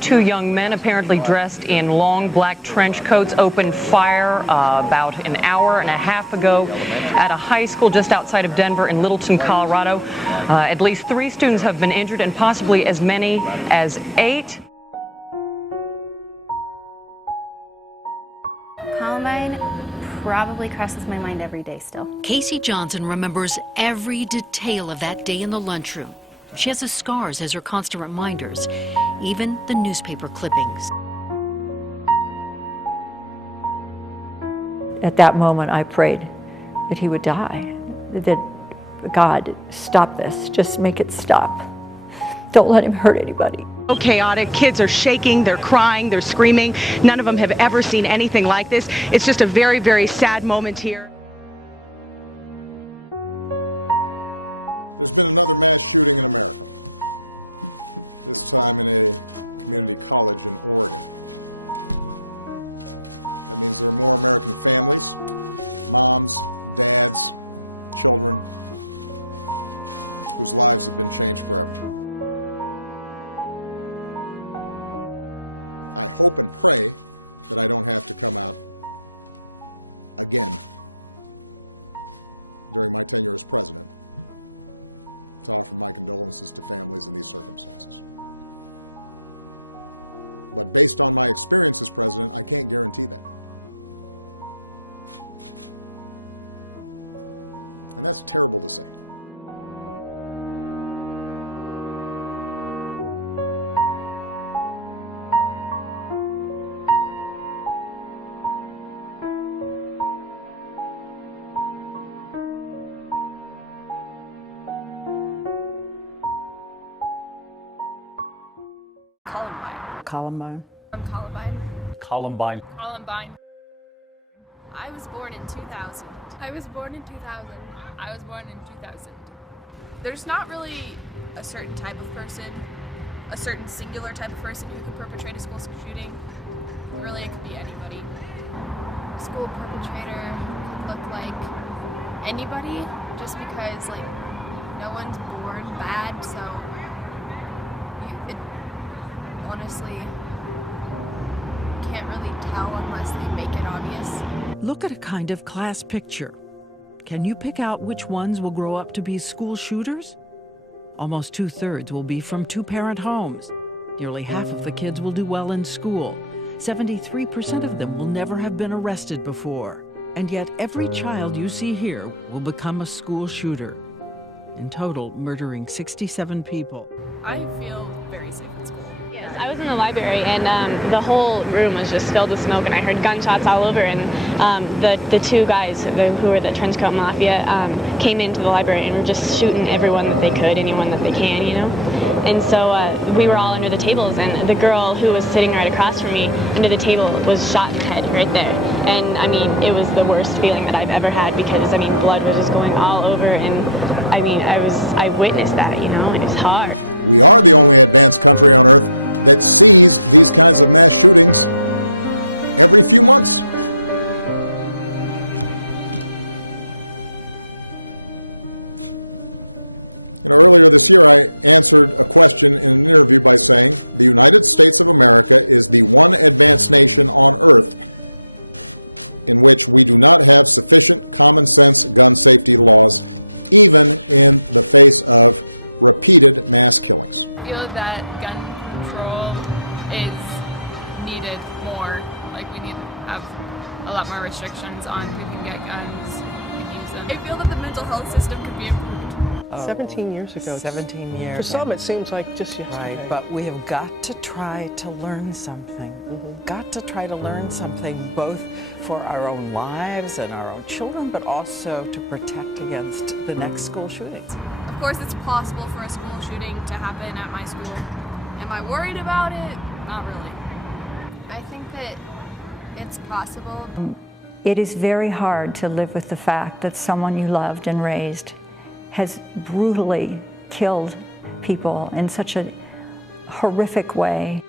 Two young men, apparently dressed in long black trench coats, opened fire about an hour and a half ago at a high school just outside of Denver in Littleton, Colorado. At least 3 students have been injured and possibly as many as 8. Columbine probably crosses my mind every day still. Casey Johnson remembers every detail of that day in the lunchroom. She has the scars as her constant reminders, even the newspaper clippings. At that moment, I prayed that he would die, that God, stop this, just make it stop. Don't let him hurt anybody. So chaotic. Kids are shaking, they're crying, they're screaming. None of them have ever seen anything like this. It's just a very, very sad moment here. There's been another mass shooting in America, this time in a community college in Oregon. That means there are more American families, moms, dads, children, whose lives have been changed forever. I hope and pray that I don't have to come out again during my tenure as president to offer my condolences to families in these circumstances. But based on my experience as president, I can't guarantee that. And that's terrible to say. Columbine. From Columbine. Columbine. Columbine. I was born in 2000. I was born in 2000. I was born in 2000. There's not really a certain type of person, a certain singular type of person who could perpetrate a school shooting. Really, it could be anybody. A school perpetrator could look like anybody, just because, like, no one's born bad, so honestly, can't really tell unless they make it obvious. Look at a kind of class picture. Can you pick out which ones will grow up to be school shooters? Almost 2/3 will be from 2-parent homes. Nearly half of the kids will do well in school. 73% of them will never have been arrested before. And yet every child you see here will become a school shooter. In total, murdering 67 people. I feel very safe in school. I was in the library, and the whole room was just filled with smoke, and I heard gunshots all over, and the 2 guys who were the trenchcoat mafia came into the library and were just shooting everyone that they could, anyone that they can, you know. And so we were all under the tables, and the girl who was sitting right across from me under the table was shot in the head right there. And I mean, it was the worst feeling that I've ever had, because I mean, blood was just going all over, and I mean, I witnessed that, you know, and it's hard. We are the only advanced country on earth that sees these kinds of mass shootings every few months. You know, earlier this year I answered a question in an interview by saying, the United States of America is the one advanced nation on earth in which we do not have sufficient common sense gun safety laws, even in the face of repeated mass killings. I feel that gun control is needed more. Like, we need to have a lot more restrictions on who can get guns, who can use them. I feel that the mental health system could be improved. 17 years ago. 17 years. For some, it seems like just yesterday. Right, but we have got to try to learn something. Got to try to learn something, both for our own lives and our own children, but also to protect against the next school shootings. Of course, it's possible for a school shooting to happen at my school. Am I worried about it? Not really. I think that it's possible. It is very hard to live with the fact that someone you loved and raised has brutally killed people in such a horrific way.